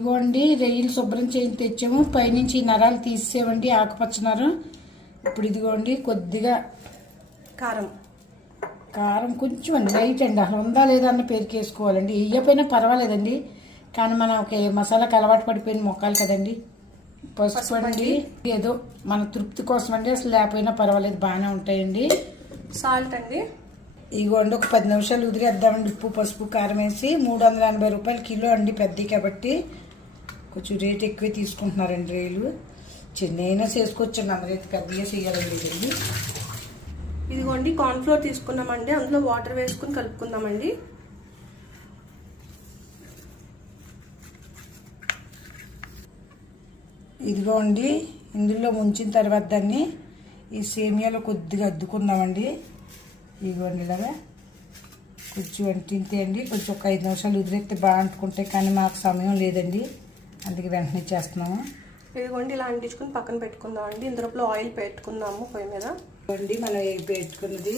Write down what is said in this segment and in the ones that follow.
ఇదిగోండి రొయ్యలు శుభ్రం చేసి తెచ్చాము. పైనుంచి నరాలు తీసేవండి, ఆకుపచ్చ నరం. ఇప్పుడు ఇదిగోండి కొద్దిగా కారం కొంచెం అండి, లైట్ అండి. అసలు ఉందా లేదా అన్న పేరుకి వేసుకోవాలండి. వేయకపోయినా పర్వాలేదండి, కానీ మనం ఒక మసాలాకి అలవాటు పడిపోయిన మొక్కలు కదండి. పసుపు అండి, ఏదో మన తృప్తి కోసం అండి, అసలు లేకపోయినా పర్వాలేదు, బాగానే ఉంటాయండి. సాల్ట్ అండి, ఇదిగోండి ఒక 10 నిమిషాలు ఉదిరేద్దామండి. ఉప్పు పసుపు కారం వేసి 380 రూపాయలు కిలో అండి, పెద్దవి కాబట్టి. కొంచెం రేట్ ఎక్కువే తీసుకుంటున్నారండి రొయ్యలు. చిన్నైనా చేసుకోవచ్చండి, అందరైతే పెద్దగా చేయాలండి ఇదండి. ఇదిగోండి కార్న్ఫ్లోర్ తీసుకున్నామండి, అందులో వాటర్ వేసుకుని కలుపుకుందామండి. ఇదిగోండి ఇందులో ముంచిన తర్వాత దాన్ని ఈ సేమియాలో కొద్దిగా అద్దుకుందామండి. ఇదిగోండి ఇలాగా కొంచెం అంటింతే అండి. కొంచెం ఒక 5 నిమిషాలు వదిలేస్తే బాగా అంటుకుంటాయి, కానీ మాకు సమయం లేదండి, అందుకే వెంటనే చేస్తున్నాము. ఇదిగోండి ఇలా అంటించుకుని పక్కన పెట్టుకుందాం అండి. ఇందులో ఆయిల్ పెట్టుకుందాము పొయ్యి మీద. ఇదిగోండి మనం పెట్టుకున్నది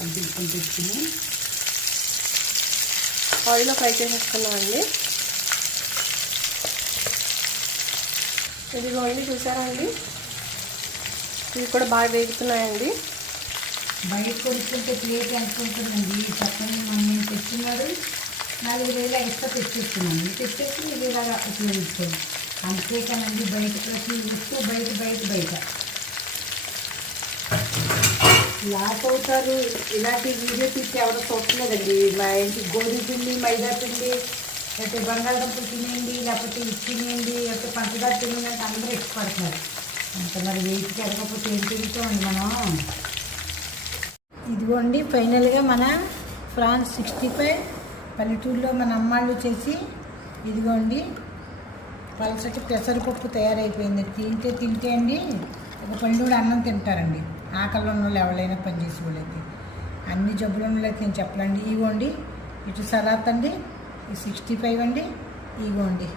అంటించుకొని పెట్టుకుని ఆయిల్లో ఫ్రై చేసేసుకున్నామండి. ఇదిగోండి చూసారా అండి, ఇవి కూడా బాగా వేగుతున్నాయండి. బయట కొనుక్కుంటే ప్లేట్ అనుకుంటుందండి, పక్కన మనం తెచ్చినారు 4,000 ఎక్స్ట్రా తెచ్చేస్తున్నాను. తెచ్చేసి ఇది ఇలాగా ఉపయోగించుకోండి, అంతేకానండి. బయట ప్రతి వస్తువు బయట లాస్ అవుతారు. ఇలాంటి వీడియో తీసి ఎవరో చూడలేదండి. మా ఇంటి గోధుమ పిండి, మైదా పిండి, లేకపోతే బంగాళదుంపలు తినేయండి, లేకపోతే ఇది తినేయండి, లేకపోతే పంచదార తినేయండి అంటే అందరూ ఇష్టపడుతున్నారు. అంత మరి వెయిట్కి ఎరగకపోతే ఏం తింటామండి మనం. ఇదిగోండి ఫైనల్గా మన ఫ్రాన్స్ 65 పల్లెటూరులో మన అమ్మాళ్ళు చేసి, ఇదిగోండి పలసటి పెసరపప్పు తయారైపోయింది. తింటే అండి ఒక పళ్ళుడు అన్నం తింటారండి. ఆకలిలో ఉన్న వాళ్ళు ఎవరైనా పనిచేసే వాళ్ళైతే, అన్ని జబ్బులు ఉన్నట్లయితే నేను చెప్పలేండి. ఇదిగోండి ఇటు సలాత్ అండి, ఈ 65 అండి, ఇదిగోండి